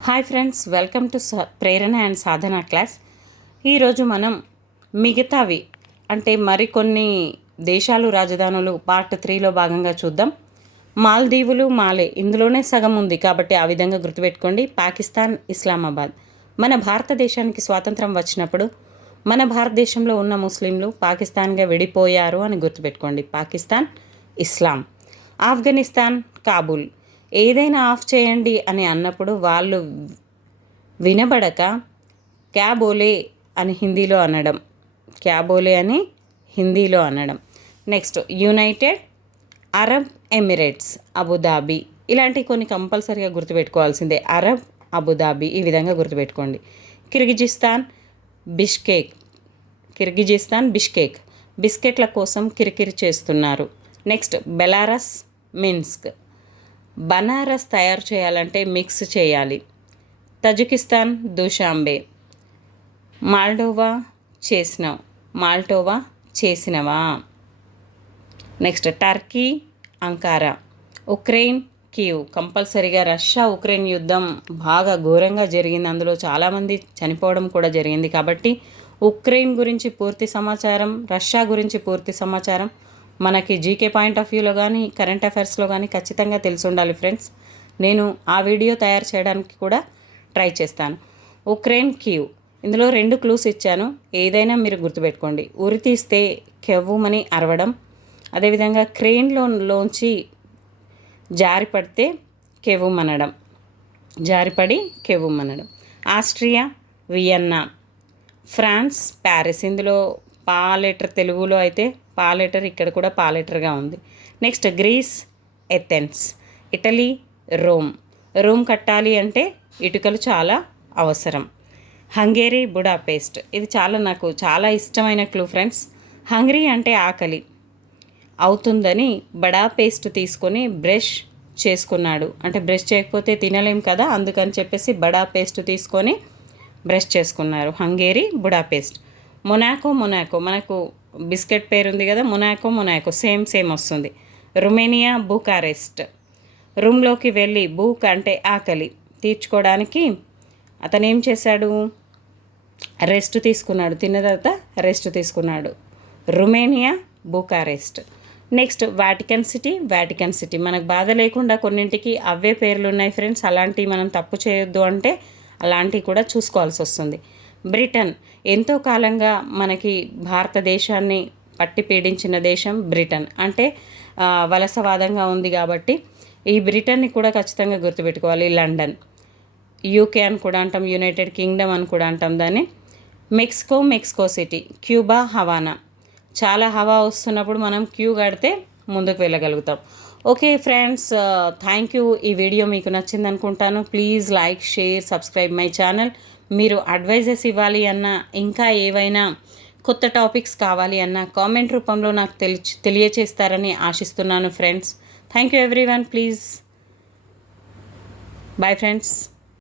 Hi friends, welcome to Prerana and Sadhana class. ఈరోజు మనం మిగతావి అంటే మరికొన్ని దేశాలు రాజధానులు పార్ట్ 3లో భాగంగా చూద్దాం. మాల్దీవులు మాలే ఇందులోనే సగం ఉంది కాబట్టి ఆ విధంగా గుర్తుపెట్టుకోండి. పాకిస్తాన్, ఇస్లామాబాద్. మన భారతదేశానికి స్వాతంత్రం వచ్చినప్పుడు మన భారతదేశంలో ఉన్న ముస్లింలు పాకిస్తాన్గా విడిపోయారు అని గుర్తుపెట్టుకోండి. పాకిస్తాన్, ఇస్లాం. ఆఫ్ఘనిస్తాన్, కాబూల్. ఏదైనా ఆఫ్ చేయండి అని అన్నప్పుడు వాళ్ళు వినబడక క్యాబోలే అని హిందీలో అనడం, క్యాబోలే అని హిందీలో అనడం. Next United Arab Emirates, Abu Dhabi. ఇలాంటి కొన్ని కంపల్సరీగా గుర్తుపెట్టుకోవాల్సిందే. అరబ్, అబుదాబి ఈ విధంగా గుర్తుపెట్టుకోండి. కిర్గిజిస్తాన్, బిష్కేక్. కిర్గిజిస్తాన్, బిష్కేక్. బిస్కెట్ల కోసం కిరికిరి చేస్తున్నారు. Next Belarus, Minsk. బనారస్ తయారు చేయాలంటే మిక్స్ చేయాలి. Tajikistan, Dushanbe. మాల్టోవా చేసినవా. Next Turkey, Ankara. Ukraine, Kyiv. కంపల్సరీగా రష్యా ఉక్రెయిన్ యుద్ధం బాగా ఘోరంగా జరిగింది. అందులో చాలామంది చనిపోవడం కూడా జరిగింది. కాబట్టి ఉక్రెయిన్ గురించి పూర్తి సమాచారం, రష్యా గురించి పూర్తి సమాచారం మనకి జీకే పాయింట్ ఆఫ్ వ్యూలో కానీ కరెంట్ అఫైర్స్లో కానీ ఖచ్చితంగా తెలిసి ఉండాలి ఫ్రెండ్స్. నేను ఆ వీడియో తయారు చేయడానికి కూడా ట్రై చేస్తాను. Ukraine, Kyiv. ఇందులో 2 క్లూస్ ఇచ్చాను, ఏదైనా మీరు గుర్తుపెట్టుకోండి. ఉరి తీస్తే కెవ్వుమని అరవడం, అదేవిధంగా క్రెయిన్లోంచి జారిపడితే కెవ్వుమనడం, జారిపడి కెవ్వుమనడం. Austria, Vienna. France, Paris. ఇందులో పా లెటర్ తెలుగులో అయితే పా లెటర్, ఇక్కడ కూడా పా లెటర్గా ఉంది. Next Greece, Athens. Italy, Rome. Rome కట్టాలి అంటే ఇటుకలు చాలా అవసరం. Hungary, Budapest. ఇది నాకు చాలా ఇష్టమైన క్లూ ఫ్రెండ్స్. హంగరీ అంటే ఆకలి అవుతుందని బడాపేస్ట్ తీసుకొని బ్రష్ చేసుకున్నాడు. అంటే బ్రష్ చేయకపోతే తినలేం కదా, అందుకని చెప్పేసి బడాపేస్ట్ తీసుకొని బ్రష్ చేసుకున్నారు. హంగేరీ, బుడాపెస్ట్. మొనాకో, మనకు బిస్కెట్ పేరు ఉంది కదా, మొనాకో సేమ్ వస్తుంది. రుమేనియా, బుకారెస్ట్. రూమ్లోకి వెళ్ళి, బూక్ అంటే ఆకలి తీర్చుకోవడానికి అతను ఏం చేశాడు, రెస్ట్ తీసుకున్నాడు. తిన్న తర్వాత రెస్ట్ తీసుకున్నాడు. Romania, Bucharest. Next Vatican city. మనకు బాధ లేకుండా కొన్నింటికి అవే పేర్లు ఉన్నాయి ఫ్రెండ్స్. అలాంటివి మనం తప్పు చేయొద్దు అంటే అలాంటివి కూడా చూసుకోవాల్సి వస్తుంది. బ్రిటన్. ఎంతో కాలంగా మనకి భారతదేశాన్ని పట్టి పీడించిన దేశం బ్రిటన్. అంటే వలసవాదంగా ఉంది కాబట్టి ఈ బ్రిటన్ని కూడా ఖచ్చితంగా గుర్తుపెట్టుకోవాలి. లండన్. యూకే అని కూడా అంటాం, యునైటెడ్ కింగ్డమ్ అని కూడా అంటాం దాన్ని. Mexico City. Cuba, Havana. చాలా హవా వస్తున్నప్పుడు మనం క్యూ కడితే ముందుకు వెళ్ళగలుగుతాం. Okay friends, thank you. ఈ వీడియో మీకు నచ్చింది అనుకుంటాను. Please like, share, subscribe my channel. మీరు అడ్వైజెస్ ఇవ్వాలి అన్నా, ఇంకా ఏవైనా కొత్త టాపిక్స్ కావాలి అన్నా కామెంట్ రూపంలో నాకు తెలియచేస్తారని ఆశిస్తున్నాను friends. Thank you everyone. Please bye friends.